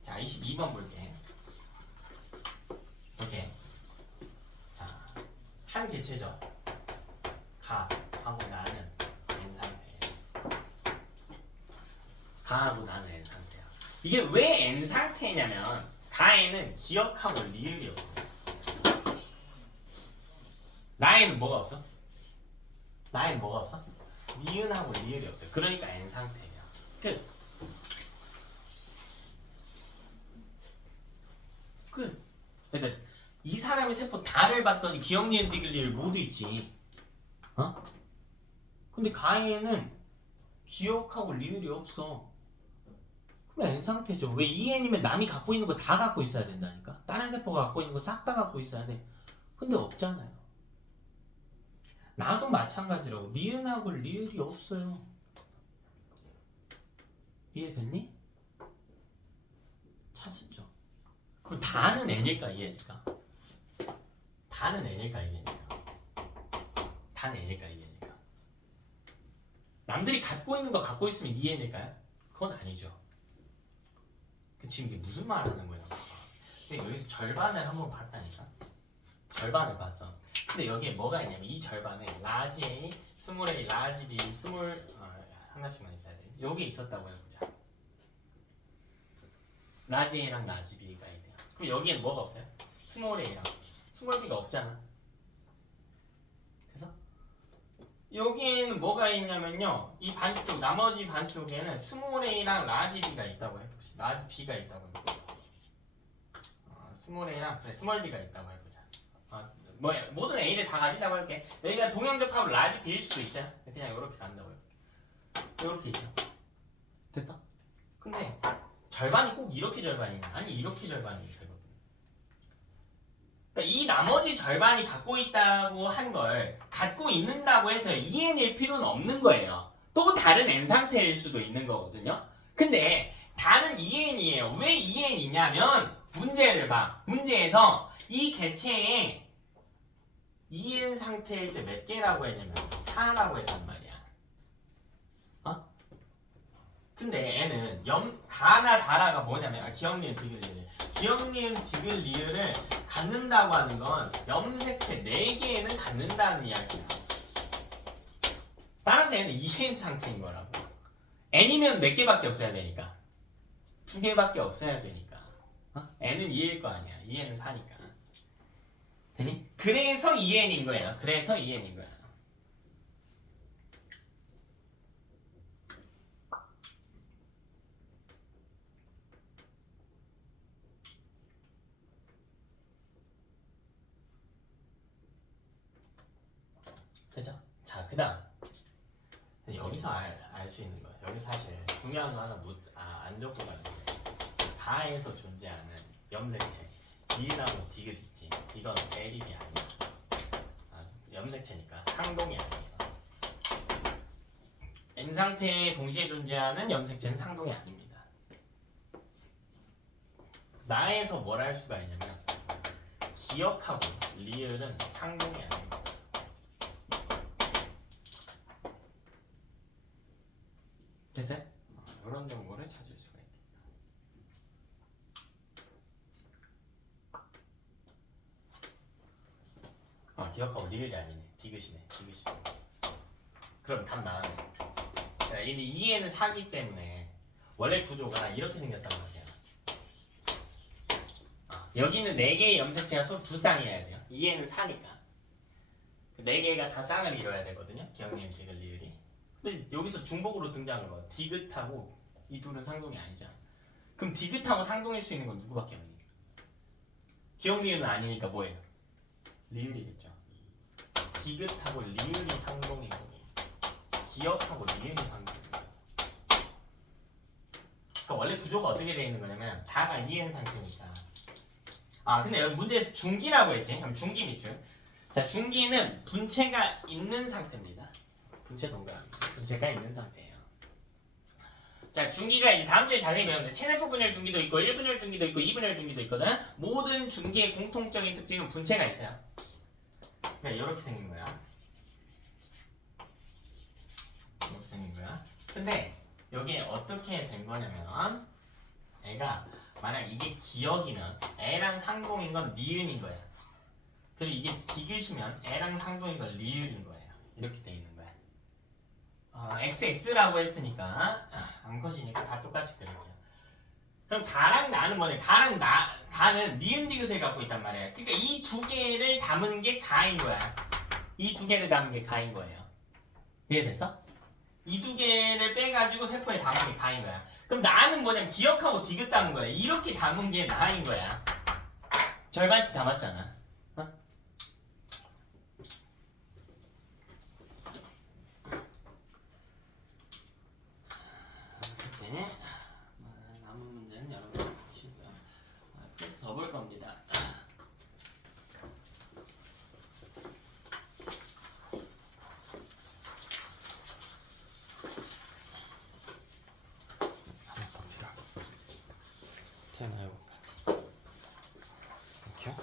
자, 22번 볼게. 볼게. 자, 한 개체죠. 가하고 나는 n 상태. 가하고 나는 n 상태야. 이게 왜 n 상태냐면 가에는 기억하고 리을이 없어. 나에는 뭐가 없어? 나에는 뭐가 없어? 니은하고 리을이 없어요. 그러니까 n 상태예요. 끝. 그러니까 이 사람의 세포 다를 봤더니 기억, 니은, 디귿, 리을 모두 있지. 어? 근데 가에는 기억하고 리을이 없어. 그럼 n 상태죠. 왜 2n이면 남이 갖고 있는 거 다 갖고 있어야 된다니까. 다른 세포가 갖고 있는 거 싹 다 갖고 있어야 돼. 근데 없잖아요. 나도 마찬가지라고. 니은하고 리을이 없어요. 이해됐니? 찾았죠. 그럼 다는 n일까 2n일까? 다는 n일까 2n일까? 다는 n일까 2n일까? 남들이 갖고 있는 거 갖고 있으면 2n일까요? 그건 아니죠. 지금 이게 무슨 말 하는 거야? 근데 여기서 절반을 한번 봤다니까? 절반을 봤어. 근데 여기에 뭐가 있냐면 이 절반에 라지 A, 스몰 A, 라지 B, 하나씩만 있어야 돼. 여기 있었다고 해보자. 라지 A랑 라지 B가 있네요. 그럼 여기에는 뭐가 없어요? 스몰 A랑 스몰 B가 없잖아. 그래서 여기에는 뭐가 있냐면요. 이 반쪽, 나머지 반쪽에는 스몰 A랑 라지 B가 있다고 해봅시다. 라지 B가 있다고 해보자. 스몰 A랑 그래, 스몰 B가 있다고 해보자. 모든 A를 다 가진다고 할게. 여기가 동형접합은 라지 B일 수도 있어요. 그냥 이렇게 간다고 해볼게. 이렇게 있죠. 됐어? 근데 절반이 꼭 이렇게 절반이냐? 아니 이렇게 절반이 되거든. 그러니까 이 나머지 절반이 갖고 있다고 한 걸 갖고 있는다고 해서 2n일 필요는 없는 거예요. 또 다른 n 상태일 수도 있는 거거든요. 근데 다른 2n이에요. 왜 2n이냐면 문제를 봐. 문제에서 이 개체에 2n 상태일 때 몇 개라고 했냐면 4라고 했단 말이야. 근데 n은 가나 다라가 뭐냐면 기억, 니은, 디귿, 리을. 기억, 니은, 디귿, 리을을 갖는다고 하는 건 염색체 4개에는 갖는다는 이야기야. 따라서 얘는 2n 상태인 거라고. n이면 몇 개밖에 없어야 되니까. 2개밖에 없어야 되니까. n은 2일 거 아니야. 2n은 4니까. 되니? 그래서 2n인 거예요. 그래서 2n인 거야. 그죠? 자, 그 다음 여기서 알 수 있는 거예요. 여기 사실 중요한 거 하나 안 적고 가는데 가에서 존재하는 염색체 니은하고 디귿 있지. 이건 대립이 아니야. 염색체니까 상동이 아니에요. N 상태에 동시에 존재하는 염색체는 상동이 아닙니다. 나에서 뭘 할 수가 있냐면 기억하고 리을은 상동이 아닙니다. 됐어요? 이런 정보를 찾을 수가 있다. 기억하고 리을이 아니네. 디귿이네. 디귿이. 그럼 답 나왔네. 근데 2에는 4기 때문에 원래 구조가 이렇게 생겼단 말이야. 여기는 4개의 염색체가 서로 두 쌍이어야 돼요. 2에는 4니까. 4개가 다 쌍을 이뤄야 되거든요. 기억니은 디귿 리을이. 근데 여기서 중복으로 등장한 거 디귿하고 이 둘은 상동이 아니잖아. 그럼 디귿하고 상동일 수 있는 건 누구밖에 없니? 기억니은은 아니니까 뭐예요? 리을이겠죠. 디귿하고 리을이 상동이고 기억하고 리을이 상동이고. 그러니까 원래 구조가 어떻게 되어 있는 거냐면 다가 2n 상태니까. 근데 여기 문제에서 중기라고 했지. 그럼 중기 밑줄. 자, 중기는 분체가 있는 상태입니다. 분체 동그라미. 분체가 있는 상태예요. 자, 중기가 이제 다음 주에 자세히 배웠는데 체내부 분열 중기도 있고 1분열 중기도 있고 2분열 중기도 있거든. 모든 중기의 공통적인 특징은 분체가 있어요. 그러니까 이렇게 생긴 거야. 이렇게 생긴 거야. 근데 여기에 어떻게 된 거냐면 애가 만약 이게 기억이면 애랑 상동인 건 니은인 거야. 그리고 이게 디귿이면 애랑 상동인 건 리을인 거예요. 이렇게 돼 있는 거야. XX라고 했으니까 암컷이니까 다 똑같이 그릴게요. 그럼 가랑 나는 뭐냐? 가는 니은 디귿을 갖고 있단 말이야. 그러니까 이 두 개를 담은 게 가인 거야. 이 두 개를 담은 게 가인 거예요. 이해됐어? 이 두 개를 빼가지고 세포에 담은 게 가인 거야. 그럼 나는 뭐냐면 기억하고 디귿 담은 거야. 이렇게 담은 게 나인 거야. 절반씩 담았잖아. 그치? 남은 문제는 여러분 보시고요. 그래서 더 볼 겁니다. 태어나요까지. 이렇게요?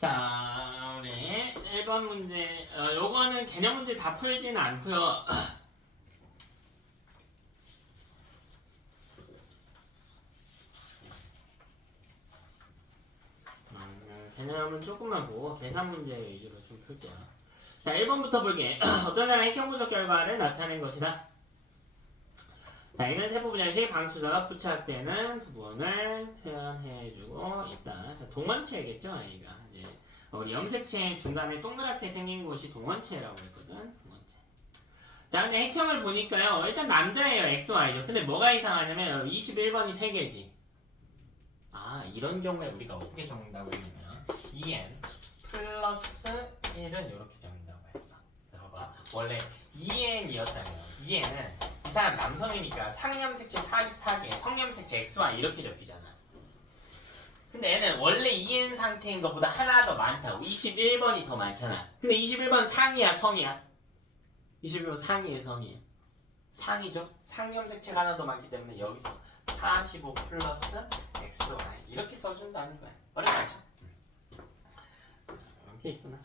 자, 우리 1번 문제, 요거는 개념 문제 다 풀지는 않고요. 개념은 조금만 보고 계산 문제 위주로 좀 풀게요. 자, 1번부터 볼게. 어떤 사람의 핵형분석 결과를 나타낸 것이다. 자, 이는 세포 분열 시 방추자가 부착되는 부분을 표현해주고 있다. 자, 동원체겠죠, A가. 이제 우리 염색체 중간에 동그랗게 생긴 곳이 동원체라고 했거든. 동원체. 자, 근데 핵형을 보니까요. 일단 남자예요, XY죠. 근데 뭐가 이상하냐면 21번이 3개지. 이런 경우에 우리가 어떻게 적는다고 했냐면 2n 플러스 1은 이렇게 적는다고 했어. 봐봐. 원래 2n이었다면 2n은 이 사람 남성이니까 상염색체 44개, 성염색체 XY 이렇게 적히잖아. 근데 얘는 원래 2n 상태인 것보다 하나 더 많다고. 21번이 더 많잖아. 근데 21번 상이야, 성이야? 21번 상이에요, 성이에요? 상이죠? 상염색체가 하나 더 많기 때문에 여기서 45 플러스 XY 이렇게 써준다는 거야. 어렵지 않죠? 이렇게 있구나.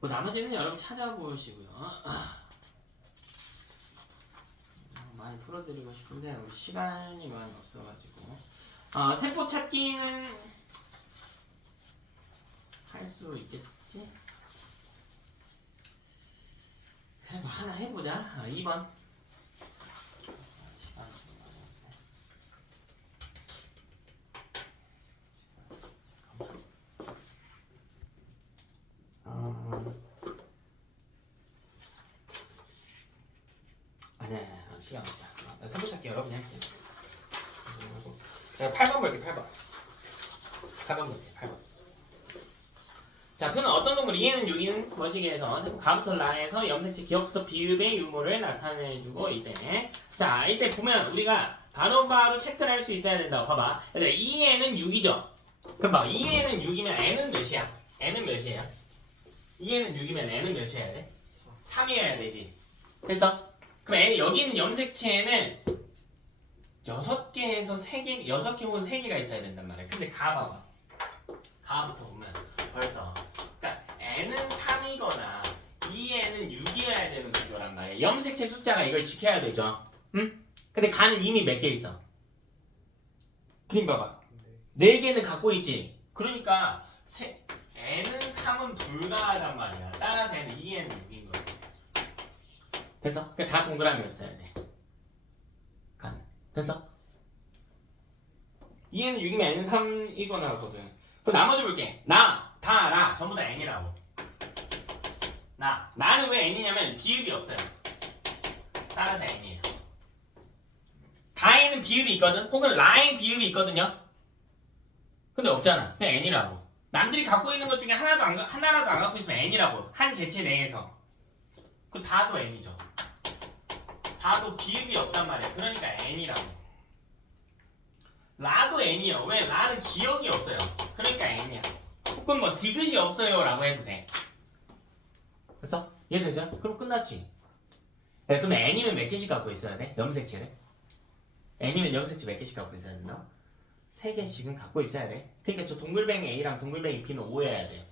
뭐 나머지는 여러분 찾아보시고요. 많이 풀어드리고 싶은데 우리 시간이 많이 없어가지고 세포 찾기는 할 수 있겠지? 그냥 뭐 하나 해보자. 2번. 아니야, 시간 없다. 세포 찾기 여러분이 할게요. 8번 볼게 8번. 8번 볼게 8번. 자, 표는 어떤 동물 이해는 6인 머시기에서 가부터 라에서 염색체 기억부터 비읍의 유무를 나타내주고 있대. 자, 이때 보면 우리가 바로바로 체크를 할 수 있어야 된다고. 봐봐. 얘들아, 이해는 6이죠. 그럼 봐. 이해는 6이면 n은 몇이야? n은 몇이에요? 이해는 6이면 n은 몇이어야 돼? 3이어야 되지. 됐어? 그럼 n, 여기 있는 염색체는 6개에서 3개, 6개 혹은 3개가 있어야 된단 말이야. 근데 가 봐봐. 가부터 보면 벌써 그러니까 n은 3이거나 2n은 6이어야 되는 구조란 말이야. 염색체 숫자가 이걸 지켜야 되죠. 응? 근데 가는 이미 몇 개 있어? 그림 봐봐. 4개는 갖고 있지. 그러니까 n은 3은 불가하단 말이야. 따라서 n은 2n은 6인 거야. 됐어? 그러니까 다 동그라미였어야 돼. 가는. 됐어? 2n은 6이면 n은 3이거나 하거든. 그럼 나머지 볼게. 나, 다, 라 전부 다 n이라고. 나는 왜 n이냐면 비읍이 없어요. 따라서 n이에요. 다에는 비읍이 있거든. 혹은 라에 비읍이 있거든요. 근데 없잖아. 그냥 n이라고. 남들이 갖고 있는 것 중에 하나라도 안 갖고 있으면 n이라고. 한 개체 내에서. 그럼 다도 n이죠. 다도 비읍이 없단 말이야. 그러니까 n이라고. 라도 n이요. 왜? 라는 기억이 없어요. 그러니까 n이야. 혹은 뭐 디귿이 없어요 라고 해도 돼. 됐어? 이해되죠? 그럼 끝났지. 네, 그럼 n이면 몇 개씩 갖고 있어야 돼? 염색체를? n이면 염색체 몇 개씩 갖고 있어야 된다? 3개씩은 갖고 있어야 돼. 그러니까 저 동글뱅이 A랑 동글뱅이 B는 5여야 돼요.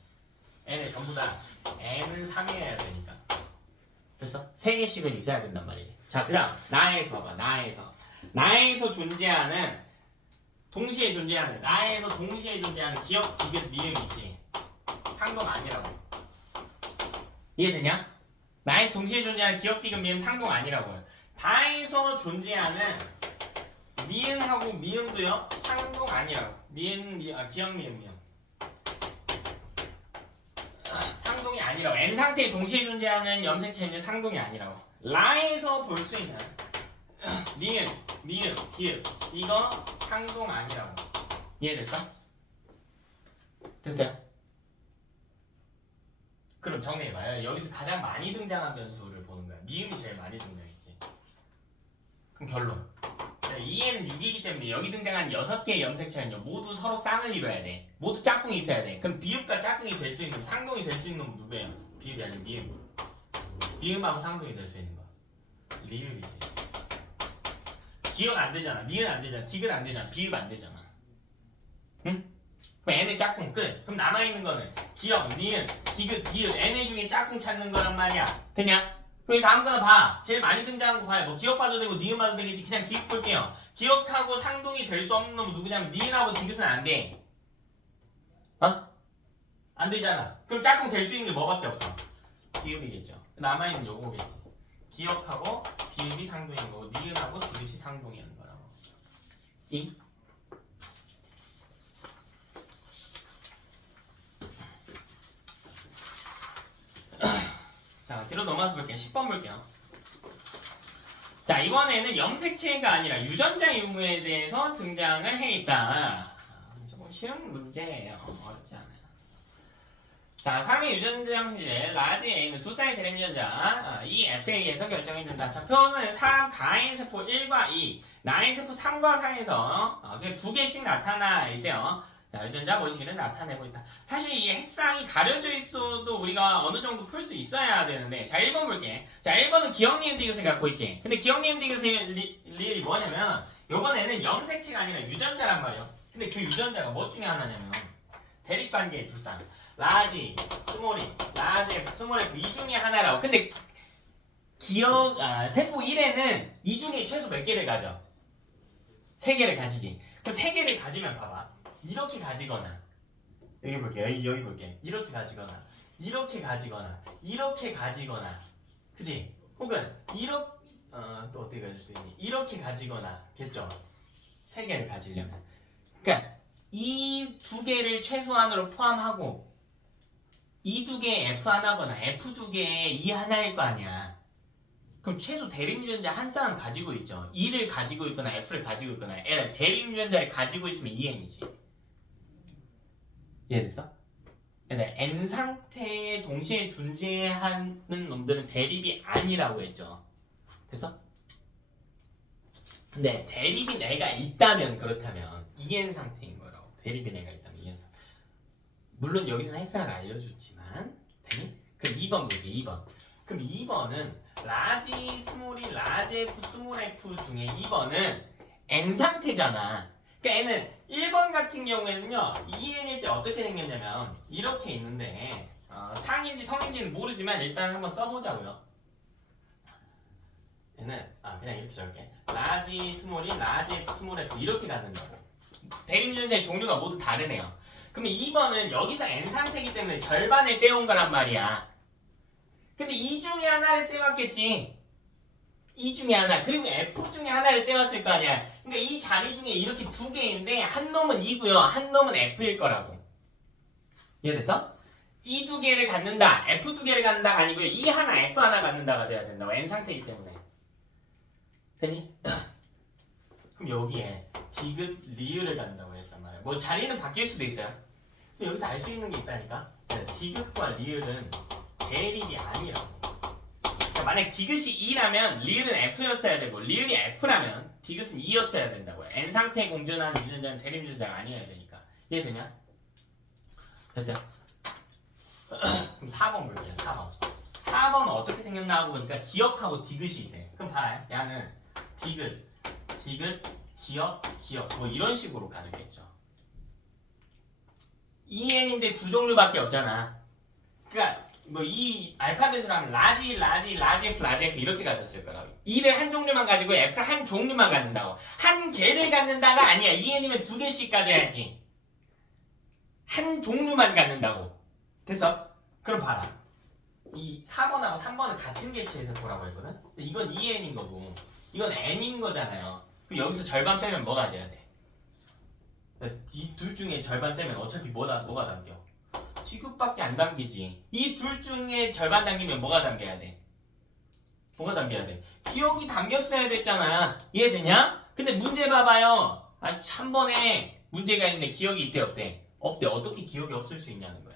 n을 전부 다 n은 3이어야 되니까. 됐어? 3개씩은 있어야 된단 말이지. 자, 그 다음 나에서 봐봐. 나에서 존재하는 동시에 존재하는 나에서 동시에 존재하는 기억, 디귿, 미음 있지. 상동 아니라고. 이해되냐? 나에서 동시에 존재하는 기억, 디귿, 미음 상동 아니라고요. 다에서 존재하는 니은하고 미음도요 상동 아니라고. 기억, 미음. 상동이 아니라고. n 상태에 동시에 존재하는 염색체는 상동이 아니라고. 라에서 볼 수 있는 니은, 미음, 기읍 이거 상동 아니라고. 이해됐어? 됐어요? 그럼 정리해봐요. 여기서 가장 많이 등장한 변수를 보는 거야. 미음이 제일 많이 등장했지. 그럼 결론. 2에는 6이기 때문에 여기 등장한 6개의 염색체는요 모두 서로 쌍을 이뤄야 돼. 모두 짝꿍이 있어야 돼. 그럼 비읍과 짝꿍이 될 수 있는 상동이 될 수 있는 건 누구예요? 비읍이 아니고 미음. 미음하고 상동이 될 수 있는 거 리을이지. 기억 안 되잖아. 니은 안 되잖아. 디귿 안 되잖아. 비읍 안 되잖아. 응? 그럼 n의 짝꿍 끝. 그럼 남아있는 거는 기억, 니은, 디귿, 비읍 n 중에 짝꿍 찾는 거란 말이야. 되냐? 그래서 아무거나 봐. 제일 많이 등장한 거 봐요. 뭐 기억 봐도 되고 니은 봐도 되겠지. 그냥 기억 볼게요. 기억하고 상동이 될 수 없는 놈은 누구냐면 니은하고 디귿은 안 돼. 어? 안 되잖아. 그럼 짝꿍 될 수 있는 게 뭐밖에 없어? 비읍이겠죠. 남아있는 요거겠지. 기억하고 비읍이 상동인 거고 니은하고 디귿이 상동이는 거라고. 이? 자, 뒤로 넘어가서 볼게요. 10번 볼게요. 자, 이번에는 염색체가 아니라 유전자 유무에 대해서 등장을 해 있다. 조금 쉬운 문제예요. 어렵지 않아요. 자, 3의 유전자 형질 라지 A는 두 쌍의 대립 유전자 이 FA에서 결정이 된다. 자, 표는 사람 가의 세포 1과 2, 나의 세포 3과 4에서 두 개씩 나타나 있대요. 자, 유전자 모시기를 나타내고 있다. 사실 이 핵상이 가려져 있어도 우리가 어느 정도 풀 수 있어야 되는데, 자, 1번 볼게. 자, 1번은 기억, 니은, 디귿을 갖고 있지. 근데 기억, 니은, 디귿의 리을이 뭐냐면 요번에는 염색체가 아니라 유전자란 말이에요. 근데 그 유전자가 뭐 중에 하나냐면 대립관계의 두 쌍. 라지, 스몰이, 라지 F, 스몰 F 이 중에 하나라고. 근데 세포 1에는 이 중에 최소 몇 개를 가져? 3개를 가지지. 그 3개를 가지면 봐봐. 이렇게 가지거나 여기 볼게. 여기 볼게. 이렇게 가지거나 이렇게 가지거나 이렇게 가지거나 그지? 혹은 이렇게 또 어떻게 가질 수 있니? 이렇게 가지거나 겠죠? 3개를 가지려면 그러니까 이 두 개를 최소한으로 포함하고 이 두 개에 F 하나거나 F 두 개에 E 하나일 거 아니야. 그럼 최소 대립유전자 한 쌍은 가지고 있죠. E를 가지고 있거나 F를 가지고 있거나 대립유전자를 가지고 있으면 EN이지. 이해됐어? 근데 N 상태에 동시에 존재하는 놈들은 대립이 아니라고 했죠. 그래서 근데 대립이 내가 있다면 그렇다면 EN 상태인 거라고. 대립이 내가 있다면 EN 상태. 물론 여기서는 핵상을 알려줬지만 되니? 그럼 2번 볼게. 2번. 그럼 2번은 라지 스몰이 라지 F 스몰 F 중에 2번은 N 상태잖아. 그러니까 얘는 1번 같은 경우에는요 EN일 때 어떻게 생겼냐면 이렇게 있는데 상인지 성인지는 모르지만 일단 한번 써보자고요. 얘는 그냥 이렇게 적을게. 라지 스몰이 라지 F 스몰 F 이렇게 갖는다고. 대립유전자의 종류가 모두 다르네요. 그러면 2번은 여기서 N 상태이기 때문에 절반을 떼온 거란 말이야. 근데 이 중에 하나를 떼왔겠지. 이 중에 하나. 그리고 F 중에 하나를 떼왔을 거 아니야. 그러니까 이 자리 중에 이렇게 두 개인데 한 놈은 E고요. 한 놈은 F일 거라고. 이해됐어? 이 두 개를 갖는다. F 두 개를 갖는다가 아니고요. E 하나, F 하나 갖는다가 돼야 된다고. N 상태이기 때문에. 되니? 그럼 여기에 디귿, 리을을 갖는다고 했단 말이야. 뭐 자리는 바뀔 수도 있어요. 여기서 알 수 있는 게 있다니까. 디귿과 리을은 대립이 아니라고. 그러니까 만약 디귿이 E라면 리을은 F였어야 되고 리을이 F라면 디귿은 E였어야 된다고요. N 상태에 공존하는 유전자는 대립 유전자가 아니어야 되니까. 이해되냐? 됐어요? 그럼 4번 볼게요. 4번. 4번은 어떻게 생겼나 하고 보니까 기억하고 디귿이 있네. 그럼 봐요. 얘는 디귿, 기억 뭐 이런 식으로 가졌겠죠. EN인데 두 종류밖에 없잖아. 그러니까 뭐 이 알파벳으로 하면 라지 F 이렇게 가졌을 거라고. E를 한 종류만 가지고 F를 한 종류만 갖는다고. 한 개를 갖는다가 아니야. EN이면 두 개씩 가져야지. 한 종류만 갖는다고. 됐어? 그럼 봐라. 이 4번하고 3번은 같은 개체에서 보라고 했거든? 근데 이건 EN인 거고 이건 N인 거잖아요. 그럼 여기서 절반 빼면 뭐가 돼야 돼? 이 둘 중에 절반 빼면 어차피 뭐가 담겨? 디귿밖에 안 담기지. 이 둘 중에 절반 담기면 뭐가 담겨야 돼? 뭐가 담겨야 돼? 기억이 담겼어야 됐잖아. 이해되냐? 근데 문제 봐봐요. 3번에 문제가 있는데 기억이 있대 없대? 없대. 어떻게 기억이 없을 수 있냐는 거야.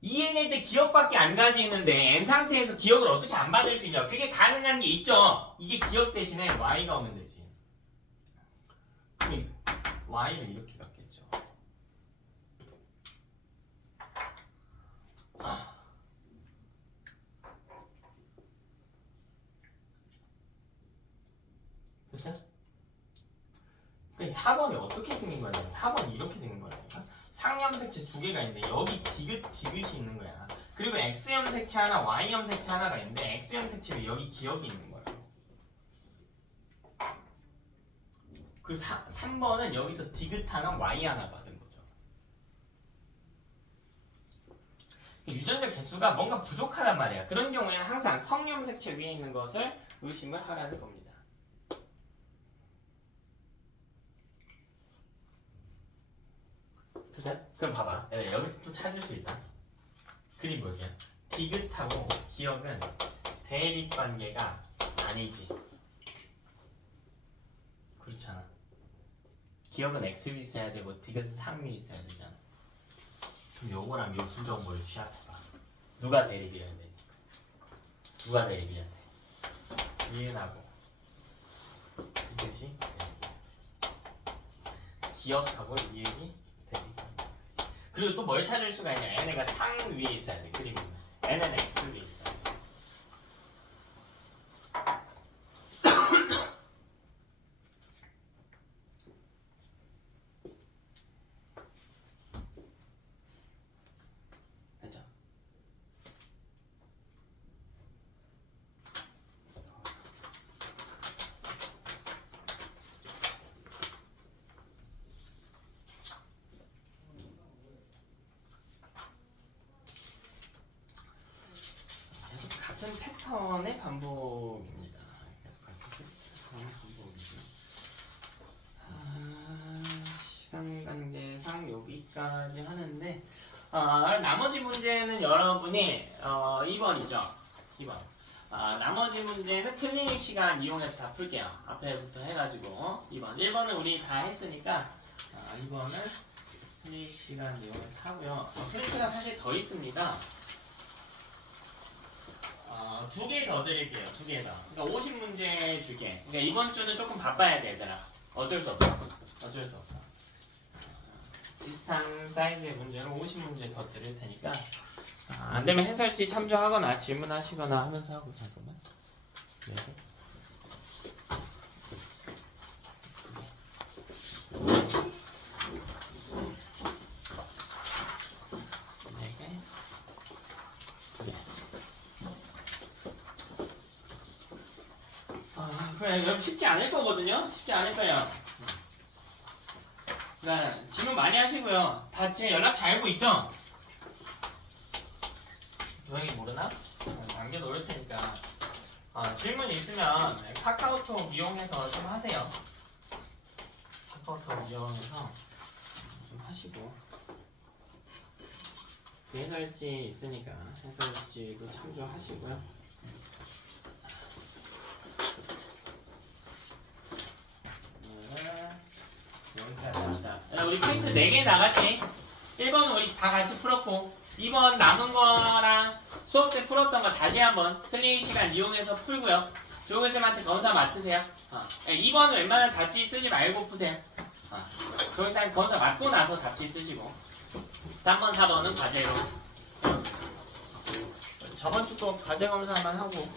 EN일 때 기억밖에 안 가지는데 N 상태에서 기억을 어떻게 안 받을 수 있냐? 그게 가능한 게 있죠. 이게 기억 대신에 Y가 오면 되지. 그럼 Y를 이렇게 갖겠죠. 됐어요? 그러니까 4번이 어떻게 생긴 거냐면 4번이 이렇게 생긴 거라니까. 상염색체 두 개가 있는데 여기 디귿이 있는 거야. 그리고 X염색체 하나, Y염색체 하나가 있는데 X염색체는 여기 기억이 있는 거야. 그 3번은 여기서 디귿 하나, Y 하나 받은 거죠. 유전자 개수가 뭔가 부족하단 말이야. 그런 경우에는 항상 성염색체 위에 있는 것을 의심을 하라는 겁니다. 됐어요? 그럼 봐봐. 여기서 또 찾을 수 있다. 그림 볼게요. 디귿하고 기억은 대립관계가 아니지. 그렇잖아. 기억은 X 위 있어야 되고 디귿은 상위 있어야 되잖아. 그럼 요거랑 요 수 정보를 취합해봐. 누가 대립이어야 돼? 누가 대립이어야 돼? 이해하고 디귿이 기억하고 리을이 대립. 그리고 또 뭘 찾을 수가 있냐? 얘네가 상 위에 있어야 돼. 그리고 얘는 X 위에 있어야 돼. 됐죠? 계속 같은 패턴의 반복입니다. 계속 같은 패턴의 반복이죠. 시간 관계상 여기까지 하는데 나머지 문제는 여러분이 2번이죠. 2번. 나머지 문제는 틀린 시간 이용해서 다 풀게요. 앞에부터 해가지고 2번. 1번은 우리 다 했으니까 2번은 틀린 시간 이용해서 하고요. 틀린 시간 사실 더 있습니다. 2개 더 드릴게요. 2개 더. 그러니까 50문제 주게. 그러니까 이번 주는 조금 바빠야 돼, 얘들아. 어쩔 수 없어. 어쩔 수 없어. 비슷한 사이즈의 문제로 50문제 더 드릴 테니까 안 되면 해설지 참조하거나 질문하시거나 하면서 하고. 잠깐만. 네. 그래, 여러분 쉽지 않을 거거든요. 쉽지 않을 거예요. 그러니까 질문 많이 하시고요. 다 제 연락 잘 알고 있죠? 도영이 모르나? 남겨놓을 테니까. 질문 있으면 카카오톡 이용해서 좀 하세요. 카카오톡 이용해서 좀 하시고. 해설지 있으니까 해설지도 참조하시고요. 여기까지 합시다. 우리 포인트 4개 나갔지? 1번은 우리 다 같이 풀었고 2번 남은 거랑 수업 때 풀었던 거 다시 한번 틀린 시간 이용해서 풀고요. 조교쌤한테 검사 맡으세요. 2번은 웬만하면 답지 쓰지 말고 푸세요. 조교쌤 검사 맡고 나서 답지 쓰시고 3번, 4번은 과제로. 저번 주 또 과제 검사만 하고